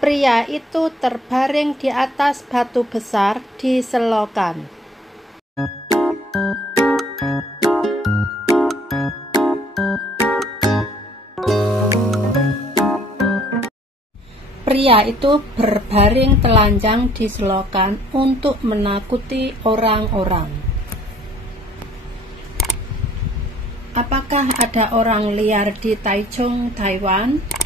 Pria itu terbaring di atas batu besar di selokan. Pria itu berbaring telanjang di selokan untuk menakuti orang-orang. Apakah ada orang liar di Taichung, Taiwan?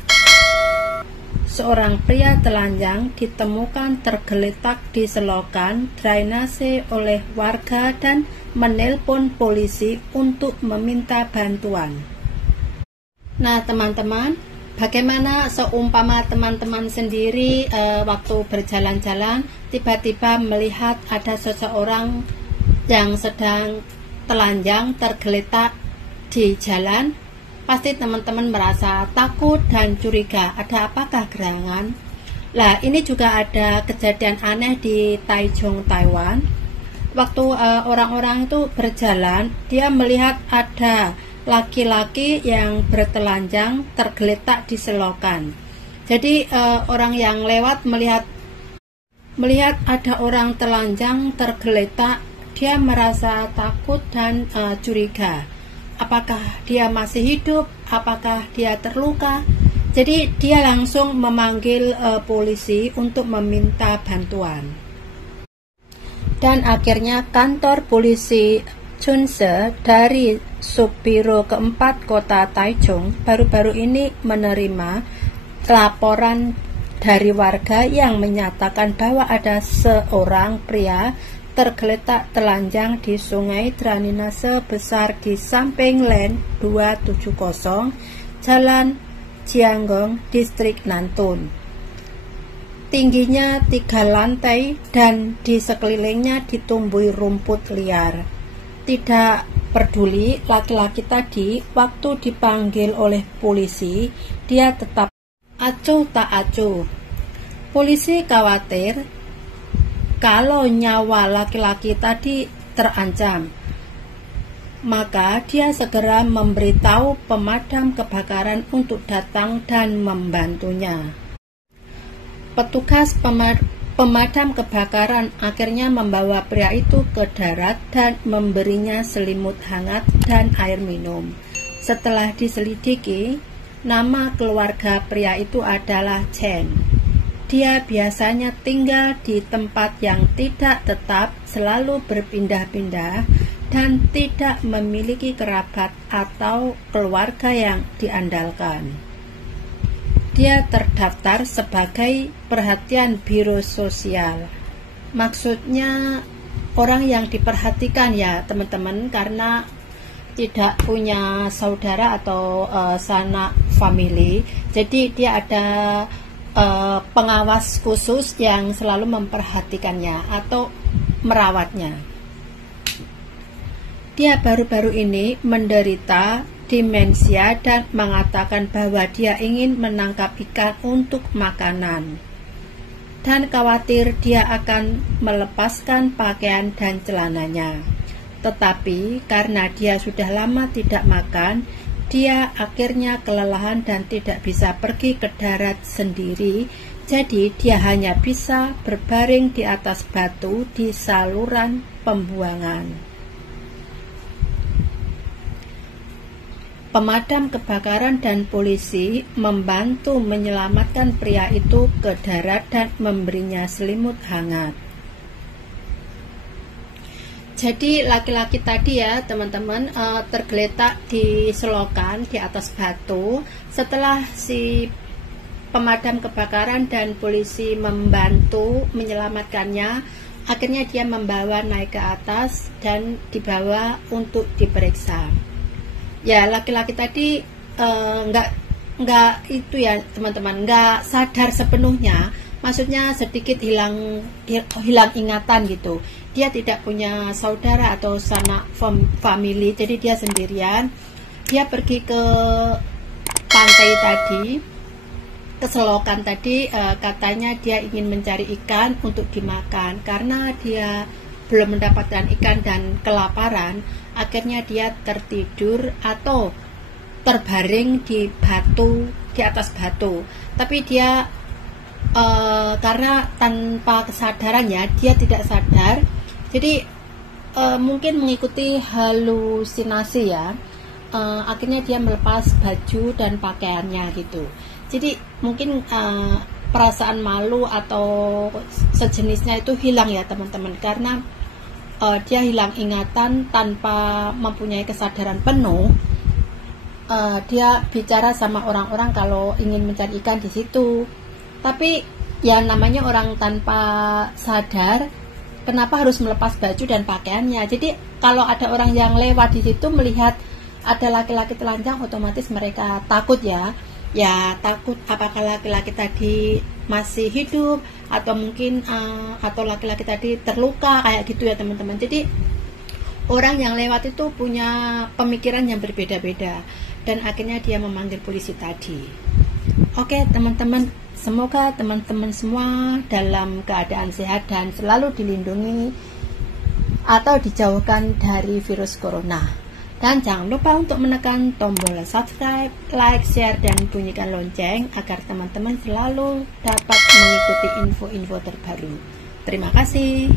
Seorang pria telanjang ditemukan tergeletak di selokan drainase oleh warga dan menelpon polisi untuk meminta bantuan. Nah, teman-teman, bagaimana seumpama teman-teman sendiri waktu berjalan-jalan tiba-tiba melihat ada seseorang yang sedang telanjang tergeletak di jalan, pasti teman-teman merasa takut dan curiga, ada apakah gerangan? Lah, ini juga ada kejadian aneh di Taichung, Taiwan. Waktu orang-orang itu berjalan, dia melihat ada laki-laki yang bertelanjang tergeletak di selokan. Jadi orang yang lewat melihat ada orang telanjang tergeletak, dia merasa takut dan curiga. Apakah dia masih hidup? Apakah dia terluka? Jadi dia langsung memanggil polisi untuk meminta bantuan. Dan akhirnya kantor polisi Chunse dari Subbiro keempat kota Taichung baru-baru ini menerima laporan dari warga yang menyatakan bahwa ada seorang pria tergeletak telanjang di sungai drainase besar di samping Len 270 Jalan Jianggong, distrik Nantun. Tingginya 3 lantai dan di sekelilingnya ditumbuhi rumput liar. Tidak peduli laki-laki tadi, waktu dipanggil oleh polisi, dia tetap acuh tak acuh. Polisi khawatir kalau nyawa laki-laki tadi terancam, maka dia segera memberitahu pemadam kebakaran untuk datang dan membantunya. Petugas pemadam kebakaran akhirnya membawa pria itu ke darat dan memberinya selimut hangat dan air minum. Setelah diselidiki, nama keluarga pria itu adalah Chen. Dia biasanya tinggal di tempat yang tidak tetap, selalu berpindah-pindah, dan tidak memiliki kerabat atau keluarga yang diandalkan. Dia terdaftar sebagai perhatian biro sosial. Maksudnya orang yang diperhatikan ya teman-teman, karena tidak punya saudara atau sanak famili. Jadi dia ada pengawas khusus yang selalu memperhatikannya atau merawatnya. Dia baru-baru ini menderita demensia dan mengatakan bahwa dia ingin menangkap ikan untuk makanan dan khawatir dia akan melepaskan pakaian dan celananya. Tetapi karena dia sudah lama tidak makan, dia akhirnya kelelahan dan tidak bisa pergi ke darat sendiri. Jadi dia hanya bisa berbaring di atas batu di saluran pembuangan. Pemadam kebakaran dan polisi membantu menyelamatkan pria itu ke darat dan memberinya selimut hangat. Jadi laki-laki tadi ya teman-teman tergeletak di selokan di atas batu. Setelah si pemadam kebakaran dan polisi membantu menyelamatkannya, akhirnya dia membawa naik ke atas dan dibawa untuk diperiksa. Ya, laki-laki tadi nggak itu ya teman-teman, nggak sadar sepenuhnya. Maksudnya sedikit hilang ingatan gitu. Dia tidak punya saudara atau sanak famili, jadi dia sendirian. Dia pergi ke pantai tadi, ke selokan tadi, katanya dia ingin mencari ikan untuk dimakan. Karena dia belum mendapatkan ikan dan kelaparan, akhirnya dia tertidur atau terbaring di atas batu. Tapi dia karena tanpa kesadarannya dia tidak sadar, jadi mungkin mengikuti halusinasi ya. Akhirnya dia melepas baju dan pakaiannya gitu. Jadi mungkin perasaan malu atau sejenisnya itu hilang ya teman-teman, karena dia hilang ingatan tanpa mempunyai kesadaran penuh. Dia bicara sama orang-orang kalau ingin mencari ikan di situ, tapi ya namanya orang tanpa sadar, kenapa harus melepas baju dan pakaiannya. Jadi kalau ada orang yang lewat di situ melihat ada laki-laki telanjang, otomatis mereka takut ya. Ya takut apakah laki-laki tadi masih hidup atau mungkin atau laki-laki tadi terluka kayak gitu ya teman-teman. Jadi orang yang lewat itu punya pemikiran yang berbeda-beda dan akhirnya dia memanggil polisi tadi. Oke teman-teman, semoga teman-teman semua dalam keadaan sehat dan selalu dilindungi atau dijauhkan dari virus corona. Dan jangan lupa untuk menekan tombol subscribe, like, share, dan bunyikan lonceng agar teman-teman selalu dapat mengikuti info-info terbaru. Terima kasih.